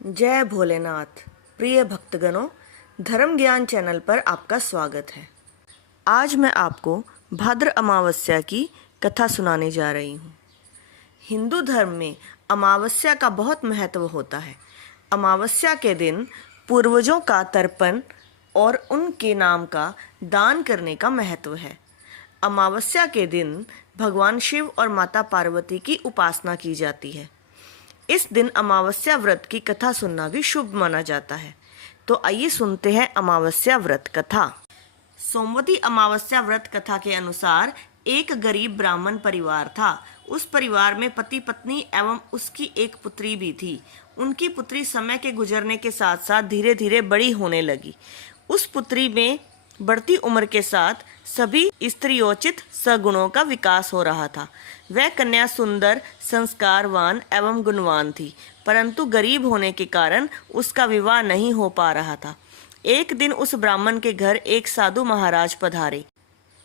जय भोलेनाथ। प्रिय भक्तगणों, धर्म ज्ञान चैनल पर आपका स्वागत है। आज मैं आपको भाद्र अमावस्या की कथा सुनाने जा रही हूँ। हिंदू धर्म में अमावस्या का बहुत महत्व होता है। अमावस्या के दिन पूर्वजों का तर्पण और उनके नाम का दान करने का महत्व है। अमावस्या के दिन भगवान शिव और माता पार्वती की उपासना की जाती है। इस दिन अमावस्या व्रत की कथा सुनना भी शुभ माना जाता है। तो आइए सुनते हैं अमावस्या व्रत कथा। सोमवती अमावस्या व्रत कथा के अनुसार एक गरीब ब्राह्मण परिवार था। उस परिवार में पति पत्नी एवं उसकी एक पुत्री भी थी। उनकी पुत्री समय के गुजरने के साथ साथ धीरे धीरे बड़ी होने लगी। उस पुत्री में बढ़ती उम्र के साथ सभी स्त्रियोचित सगुणों का विकास हो रहा था। वह कन्या सुंदर, संस्कारवान एवं गुणवान थी, परंतु गरीब होने के कारण उसका विवाह नहीं हो पा रहा था। एक दिन उस ब्राह्मण के घर एक साधु महाराज पधारे।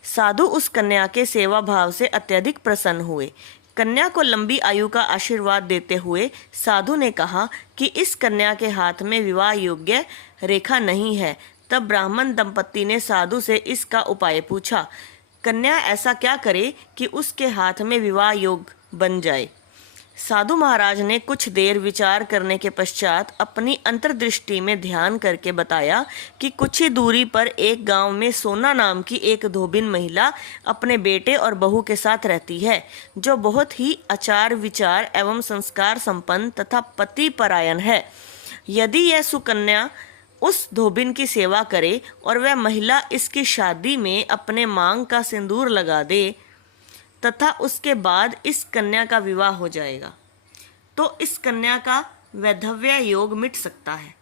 साधु उस कन्या के सेवा भाव से अत्यधिक प्रसन्न हुए। कन्या को लंबी आयु का आशीर्वाद देते हुए साधु ने कहा कि इस कन्या के हाथ में विवाह योग्य रेखा नहीं है। तब ब्राह्मण दंपत्ति ने साधु से इसका उपाय पूछा। कन्या ऐसा क्या करे कि उसके हाथ में विवाह योग बन जाए। साधु महाराज ने कुछ देर विचार करने के पश्चात अपनी अंतर्दृष्टि में ध्यान करके बताया कि कुछ ही दूरी पर एक गांव में सोना नाम की एक धोबिन महिला अपने बेटे और बहू के साथ रहती है, जो बहुत ही आचार विचार एवं संस्कार संपन्न तथा पति परायण है। यदि यह सुकन्या उस धोबिन की सेवा करे और वह महिला इसकी शादी में अपने मांग का सिंदूर लगा दे तथा उसके बाद इस कन्या का विवाह हो जाएगा, तो इस कन्या का वैधव्य योग मिट सकता है।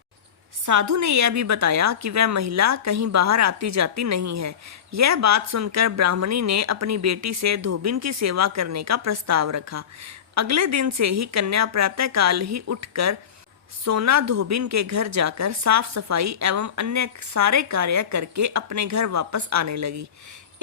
साधु ने यह भी बताया कि वह महिला कहीं बाहर आती जाती नहीं है। यह बात सुनकर ब्राह्मणी ने अपनी बेटी से धोबिन की सेवा करने का प्रस्ताव रखा। अगले दिन से ही कन्या प्रातःकाल ही उठकर सोना धोबिन के घर जाकर साफ सफाई एवं अन्य सारे कार्य करके अपने घर वापस आने लगी।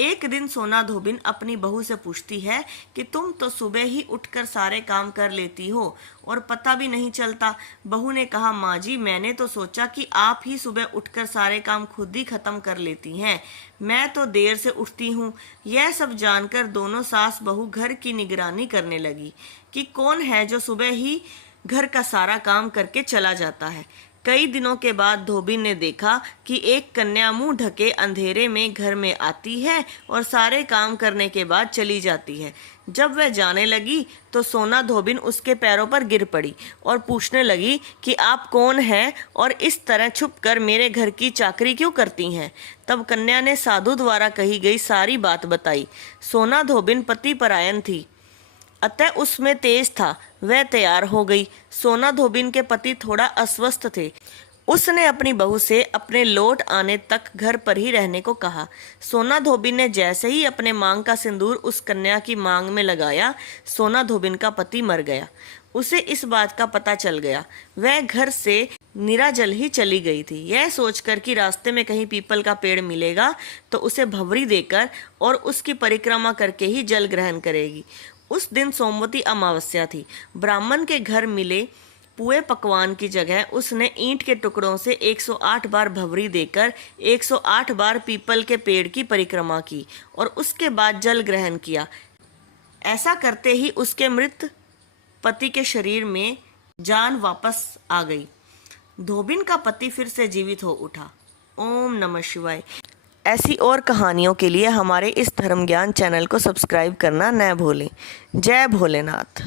एक दिन सोना धोबिन अपनी बहू से पूछती है कि तुम तो सुबह ही उठकर सारे काम कर लेती हो और पता भी नहीं चलता। बहू ने कहा, माँ जी, मैंने तो सोचा कि आप ही सुबह उठकर सारे काम खुद ही खत्म कर लेती हैं। मैं तो देर से उठती हूँ। यह सब जानकर दोनों सास बहू घर की निगरानी करने लगी कि कौन है जो सुबह ही घर का सारा काम करके चला जाता है। कई दिनों के बाद धोबिन ने देखा कि एक कन्या मुंह ढके अंधेरे में घर में आती है और सारे काम करने के बाद चली जाती है। जब वह जाने लगी तो सोना धोबिन उसके पैरों पर गिर पड़ी और पूछने लगी कि आप कौन हैं और इस तरह छुपकर मेरे घर की चाकरी क्यों करती हैं। तब कन्या ने साधु द्वारा कही गई सारी बात बताई। सोना धोबिन पति परायण थी, अतः उसमें तेज था। वह तैयार हो गई। सोना धोबिन के पति थोड़ा अस्वस्थ थे। उसने अपनी बहू से अपने लौट आने तक घर पर ही रहने को कहा। सोना धोबिन ने जैसे ही अपने मांग का सिंदूर उस कन्या की मांग में लगाया, सोना धोबिन का पति मर गया। उसे इस बात का पता चल गया। वह घर से निराजल ही चली गई थी। यह सोचकर कि रास्ते में कहीं पीपल का पेड़ मिलेगा तो उसे भंवरी देकर और उसकी परिक्रमा करके ही जल ग्रहण करेगी। उस दिन सोमवती अमावस्या थी। ब्राह्मण के घर मिले पुए पकवान की जगह उसने ईंट के टुकड़ों से 108 बार भंवरी देकर 108 बार पीपल के पेड़ की परिक्रमा की और उसके बाद जल ग्रहण किया। ऐसा करते ही उसके मृत पति के शरीर में जान वापस आ गई। धोबिन का पति फिर से जीवित हो उठा। ओम नमः शिवाय। ऐसी और कहानियों के लिए हमारे इस धर्म ज्ञान चैनल को सब्सक्राइब करना न भूलें। जय भोलेनाथ।